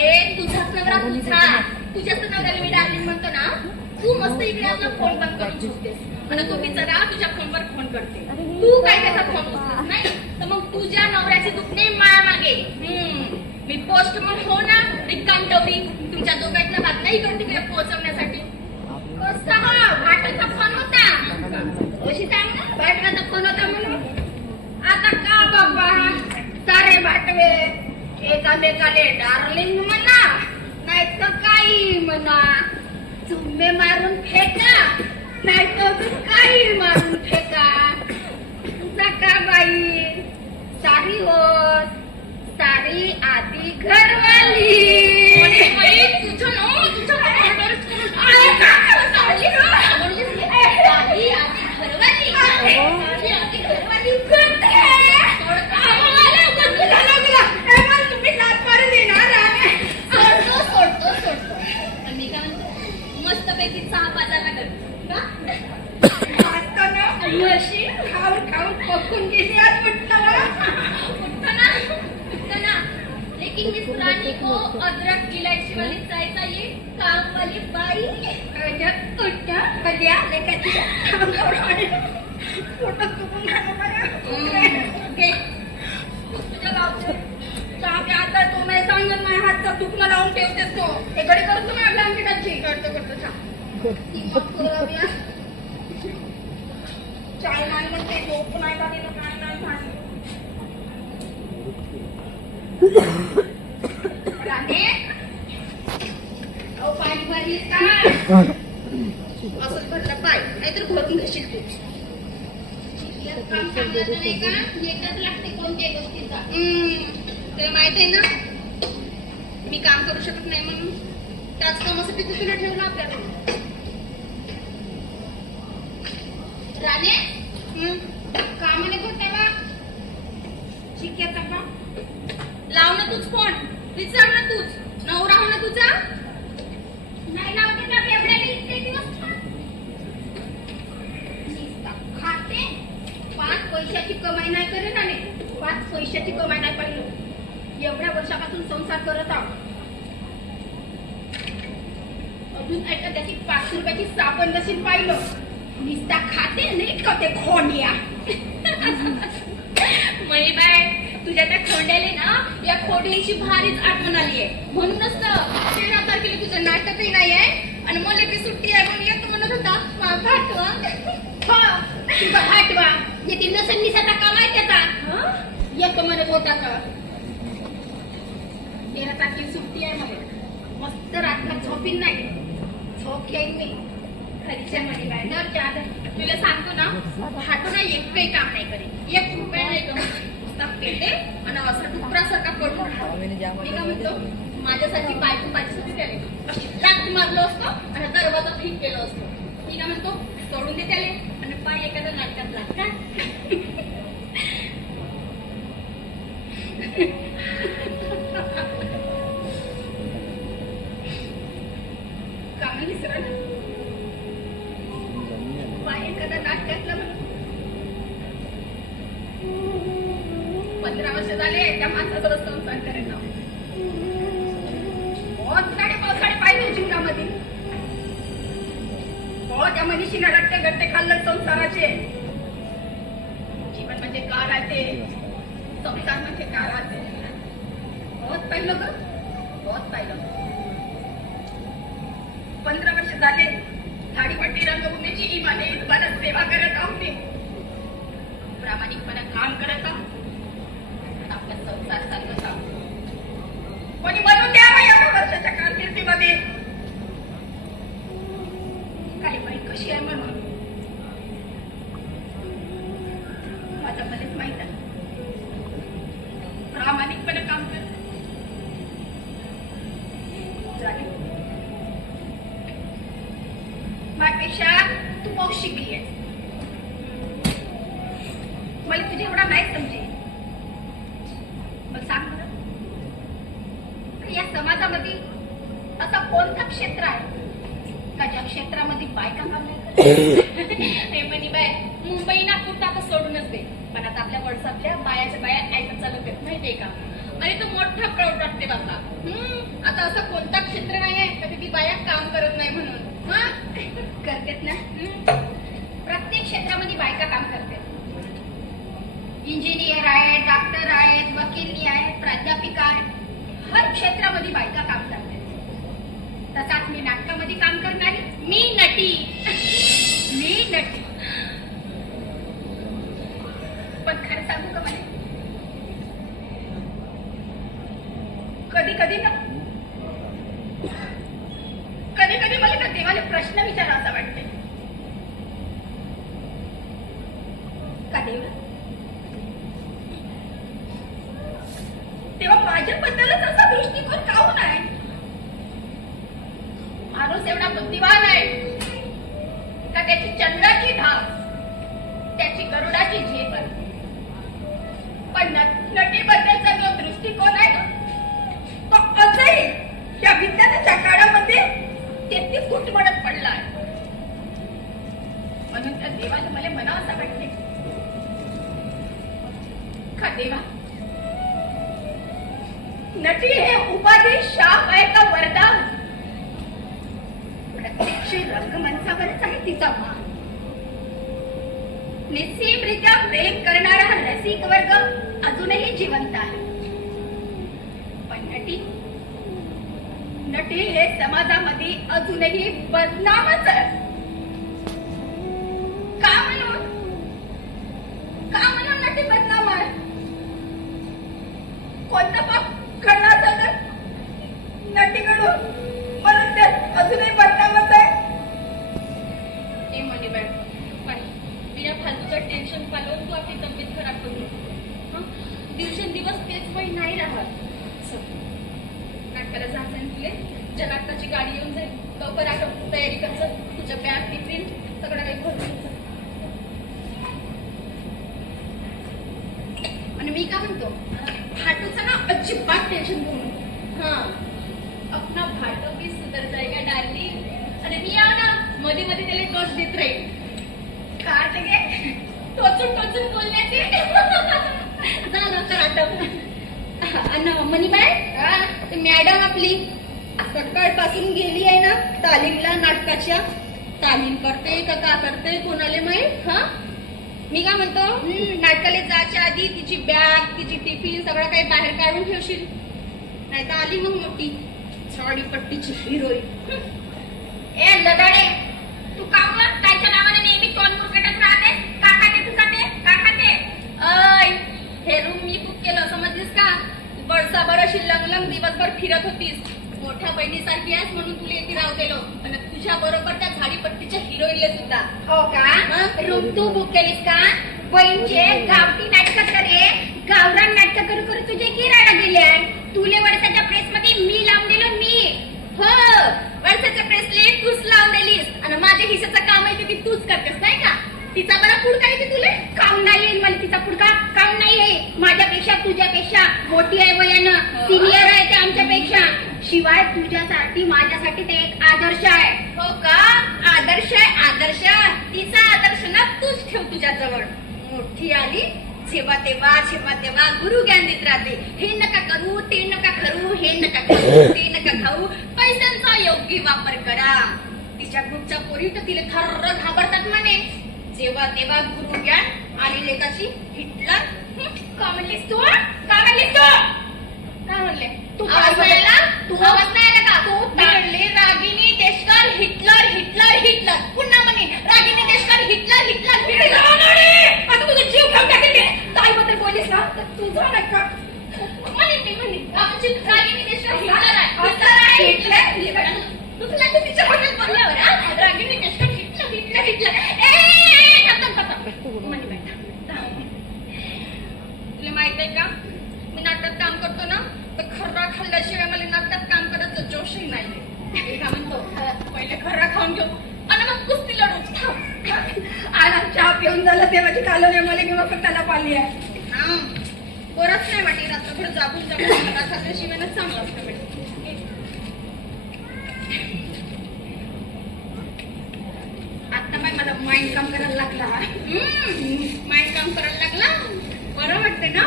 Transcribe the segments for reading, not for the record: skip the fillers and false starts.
अरे तुझाच नवरा तुझ्याच नवऱ्याला मी डार्लिंग म्हणतो ना. तू मस्त इकडे आपला फोन बंद करून झोपतेस आणि तो बिचारा तुझ्या फोनवर फोन करते. तू काय त्याचा फोन उचलत नाही तर मग तुझ्या नवऱ्याचे दुखणे माया मागे. मी पोस्टमन हो ना रिकाम टवरी तुमच्या दोघांच्या बातम्या इकडे तिकडे पोहोचवण्यासाठी. कसा हा भाटाचा फोन होता अशी सांग ना. भाटव्याचा फोन होता म्हणून आता का बाबा सारे भाटवे एकामेकाले डार्लिंग म्हणा नाही तर काही म्हणा. चुम्मे मारून फेका नाही तर काही मारून फेका. नका बाई सारी होत सारी आधी घरवाली. तुझं ना तुझं मस्तपैकी चहा पाजायला अशी खाऊन खाऊन पकून गेली आज उठतो ना. लेकिन मिस रानी को अदरक इलायची वाली चाय चाहिए. काम वाली बाई आता तो नाही सांगत नाही हातचा दुखणं लावून ठेवतेस तो. हे कडे करतो ना ब्लँकेटाची करतो चाय नाही म्हणते झोप नाही लागेल काय नाही झालं. पाणी भरलीस का असंच भरलं पाय नाहीतर भरून घेशील तू. काम सांगायचं नाही का एकच लागते कोणत्याही गोष्टीचा. तुला माहित आहे ना मी काम करू शकत नाही म्हणून त्याच कामासाठी तू तुला ठेवलं आपल्याकडे. राणे कामाने होते बा शिक्याचा का लाव ना तूच फोन विचार ना तूच नवरा हो ना तुझा. नाही लावते ना फेब्रुवारी इतके दिवस खाते 5 पैशाची कमाई नाही करे ना. 5 पैशाची कमाई नाही पाहिलं एवढ्या वर्षापासून संसार करत आहोत. अजून ऐका त्याची 500 रुपयाची साबण नशील पाहिलं. निस्ता खाते नाही का ते खोंड्या. मई बाय तुझ्या त्या खोंड्याले ना या खोडीची भारीच आठवण आली आहे. म्हणूनच 13 तारखेला तुझं नाटकही नाही आहे आणि मला ती सुट्टी आहे म्हणून येतो म्हणत होता. तुझा भाटवा येते नसेल निसाचा कामाय त्याचा येतो म्हणत होता का. 13 तारखेला सुट्टी आहे मला मस्त रात्र झोपीन नाही झोप येईल मी खरीच्या मध्ये बाय दर तुला सांगतो ना भाटो ना एक काही काम नाही करे 1 रुपया नाही कमवत पेटे आणि असा डुकरासारखा पडून. मी का म्हणतो माझ्यासाठी बायको पाहिजे त्याने अशी लाट मारलो असतो आणि दरवाजा ठीक केलं असतो. मी का म्हणतो सोडून दे त्याले आणि पाय एखाद्या नाटकात लागता. का म्हणली सर पाय एखाद्या नाटकातला म्हणून 15 वर्ष झाले त्या माणसासोबत संसार करायला. पावसाळे पाहिजे जीवनामध्ये त्या मनीषीने रट्टे गट्टे खाल्लं संसाराचे. जीवन म्हणजे का राहते संसार म्हणजे का राहते बहुत पाहिलं ग बहुत पाहिलं. 15 वर्ष झाले झाडीपट्टी रंगभूमीची इमाने दुकानात सेवा करत आहोत. मी प्रामाणिकपणे काम करत आहोत आपला संसार चालवत आहोत. कोणी बनवून द्यावा एवढ्या वर्षाच्या कारकिर्दीमध्ये काही बाई कशी आहे म्हणून माझ्या मलाच माहित आहे. प्रामाणिकपणे काम करत माझ्यापेक्षा तू बहुत शिकली आहे. मला तुझे एवढा नाही समजे. मग सांग बरं या समाजामध्ये असा कोणता क्षेत्र आहे का ज्या क्षेत्रामध्ये बायका काम नाही म्हणी बाय मुंबई नागपूर टाका सोडूनच दे पण आता आपल्या व्हॉट्सअपल्या बायाच्या बाया ऐकत चालत आहेत माहितीये का. आणि तो मोठा प्राऊड वाटते बाबा. आता समाजाचं असं कोणतं क्षेत्र नाहीये का तिथे बाया काम करत नाही म्हणून. हा करतेत ना. प्रत्येक क्षेत्रामध्ये बायका काम करतात. इंजिनियर आहेत, डॉक्टर आहेत, वकील आहेत, प्राध्यापिका आहेत. हर क्षेत्रामध्ये बायका काम करतात. तसाच मी नाटकामध्ये काम करणारी मी नटी. मी नटी. पण खरं सांगू का मला, कधी कधी ना कधी कधी मला का देवाला प्रश्न विचारा असं वाटते. का देव तेव्हा माझ्याबद्दलच असा दृष्टिकोन का होऊन आहे. माणूस एवढा बुद्धिवान आहे का त्याची चंद्राची धाव, त्याची गरुडाची झेप आहे. पण नटीबद्दलचा जो दृष्टिकोन आहे ना, तो आजही या विज्ञानाच्या काळामध्ये तेहतीस घुटमळत पडला आहे. म्हणून त्या देवाला मला म्हणावं असं वाटते, का देवा, नटी हे उपाधी शाप आहे का वरदान? प्रत्यक्ष रंगमंचावरच आहे तिचा मान. निस्सीमरित्या प्रेम करणारा रसिक वर्ग अजूनही जिवंत आहे. पण नटी हे समाजामध्ये अजूनही बदनामच आहे. का म्हणून नटी बदनाम आहे? कोणतं पाप करणार तर नटीकडून म्हणून ते अजूनही बदनामच आहे. हे म्हणे पण बिना फालतूचं टेन्शन पालवून तू आपली तब्येत खराब करू. दिवसेंदिवस तेच वय नाही राहत. नाटकाला जायचं तुले, ज्या नाटकाची गाडी येऊन जाईल लवकर आता तयारी करायचं. तुझ्या बॅग टिफिन सगळं काही भरून. आणि मी का म्हणतो, भाटूचं ना अजिबात टेन्शन घेऊ नको. हा, अपना भाटो भी सुधर जाएगा डार्लिंग. आणि मी या ना मध्ये मध्ये त्याला टोच देत राहील. काट गे टोचून बोलण्याची. जा नंतर आठव. अन्न मनीबाई, मॅडम आपली सकाळपासून गेली आहे ना तालीमला, नाटकाच्या तालीम करते का करते कोणाला माहित. हा, मी काय म्हणतो, नाटकाला जायच्या आधी तिची बॅग, तिची टिफिन सगळं काही बाहेर काढून ठेवशील. नाही तर आली मग मोठी साडीपट्टीची हिरोईन. ए लदाडे, तू काम त्याच्या नावाने नेहमी तोंड मुरकटच राहते. का खाते तू जाते? का खाते? अय, हे रूम मी बुक केलं समजलीस का? बरसाभर अशी लंग दिवसभर फिरत होतीस. मोठ्या बहिणीसारखी आहेस म्हणून तुला येथे राहतेलो. आणि तुझ्या बरोबर त्या झाडीपट्टीच्या हिरोईनले सुद्धा. हो का? रूम तू बुक केलीस का? बहिणचे गावठी नाटक करे, गावरान नाटक करू करू तुझे किराडा गेले आहे. तुले वळसाच्या प्रेस मध्ये मी लावून दिलं. मी हो, वळसाच्या प्रेसले तूच लावून दिलीस. आणि माझ्या हिस्साचं काम आहे ते तूच करतेस नाही का? तिचा बरा पुडका येते तुले? काम नाही येईल मला तिचा पुडका. काम नाही आहे. माझ्यापेक्षा तुझ्यापेक्षा मोठी आहे वयानं, सिनियर आहे ते आमच्यापेक्षा. शिवाय तुझ्यासाठी माझ्यासाठी ते एक आदर्श आहे. हो का? आदर्श आहे. आदर्श तिचा आदर्श ना तूच ठेव तुझ्या जवळ. मोठी आली जेव्हा तेव्हा गुरु ज्ञान देत राहते. हे नका करू, ते नका करू, हे नका खाऊ, ते नका खाऊ. पैशांचा योग्य वापर करा. तिच्या ग्रुपच्या पोरी तर तिला थर्र घाबरतात म्हणे. जेव्हा तेव्हा गुरु ज्ञान आणि लेखाची हिटलर. का म्हणलीस तू? का म्हणलीस तू? काय म्हणले तू? आवाज नाही आला? तू आवाज नाही आला का? तू म्हणले Ragini Deshkar Hitler Hitler Hitler. पुन्हा म्हणे Ragini Deshkar Hitler Hitler Hitler. आता तुझा जीव घेऊन टाकेल ते. ताईबद्दल बोललीस ना तर तुझं नाही का? म्हणे आमची रागिनी देशकर हिटलर आहे. हिटलर आहे. तुला तू तिच्या बद्दल बोलल्यावर Ragini Deshkar Hitler Hitler Hitler. तुला माहित आहे का, मी नाटकात काम करतो ना तर खर्रा खाल्ल्याशिवाय मला नाटकात काम करायचं जोशही नाही. का म्हणतो, पहिले खर्रा खाऊन घेऊ आणि मग कुस्ती लढू. आज चहा पिऊन झालं तेव्हाची कालवणे मला किंवा त्याला पाली आहे. बरंच नाही वाटे रात्रभर जागून मला खाल्ल्याशिवाय चांगलं असतं मॅडम. आता बाई मला माइंड काम करायला लागला. माइंड काम करायला लागला. बरं वाटते ना?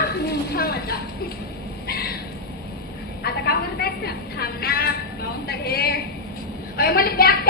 आता काम करतायस ना? थांब ना. म्हणता हे अरे मला बॅग